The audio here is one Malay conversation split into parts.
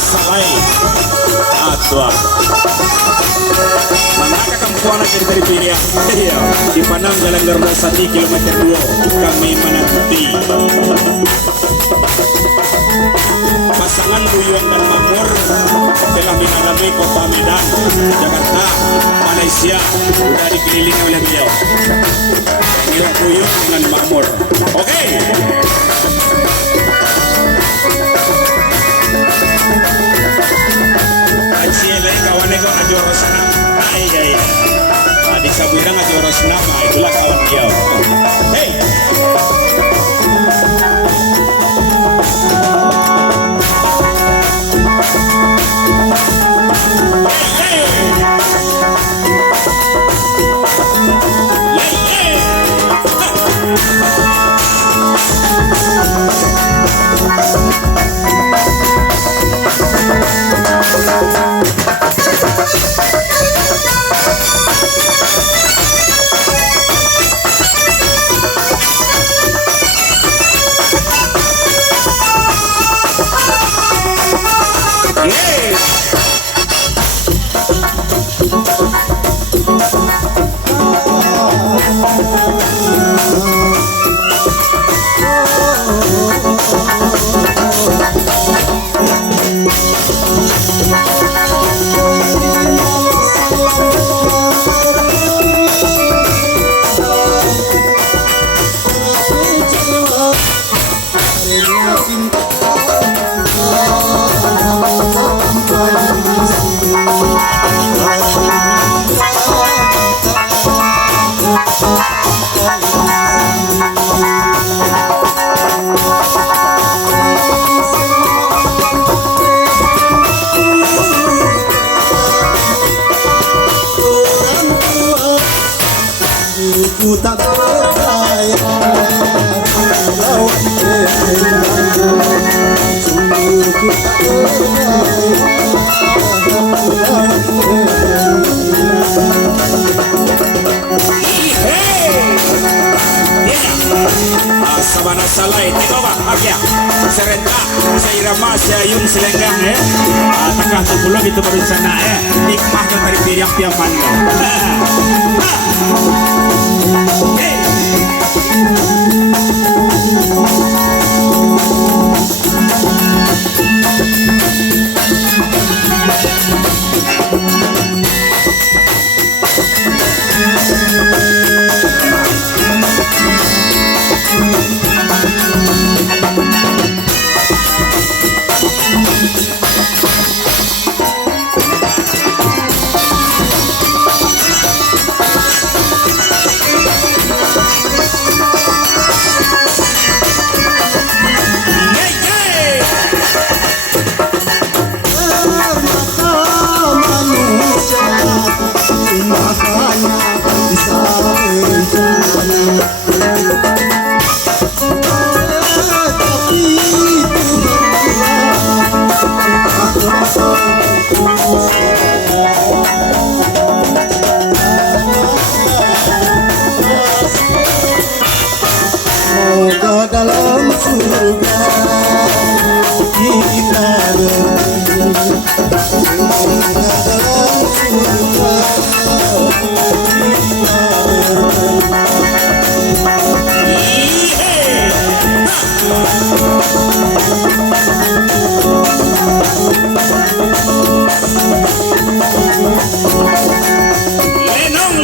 Sabay atwa manaka kampuana dari Piria di Panang Jalan Garuda Sati kilometer 2 kami menanti pasangan Buyong dan Makmur telah mengalami kota Medan, Jakarta, Malaysia sudah dikelilingi oleh beliau. Ini Buyong dengan Makmur. Oke. Kawan itu juara senam, iya. Di Sabudang juara senam, itulah kawan dia. Hey. Sabana salai tengok bang agia serentak saya irama saya yung selenggang takah tu pulau itu berencana nikmah dari pihak mana dalam surga kita Lenong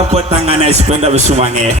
Tepuk tangan es benda bersumange.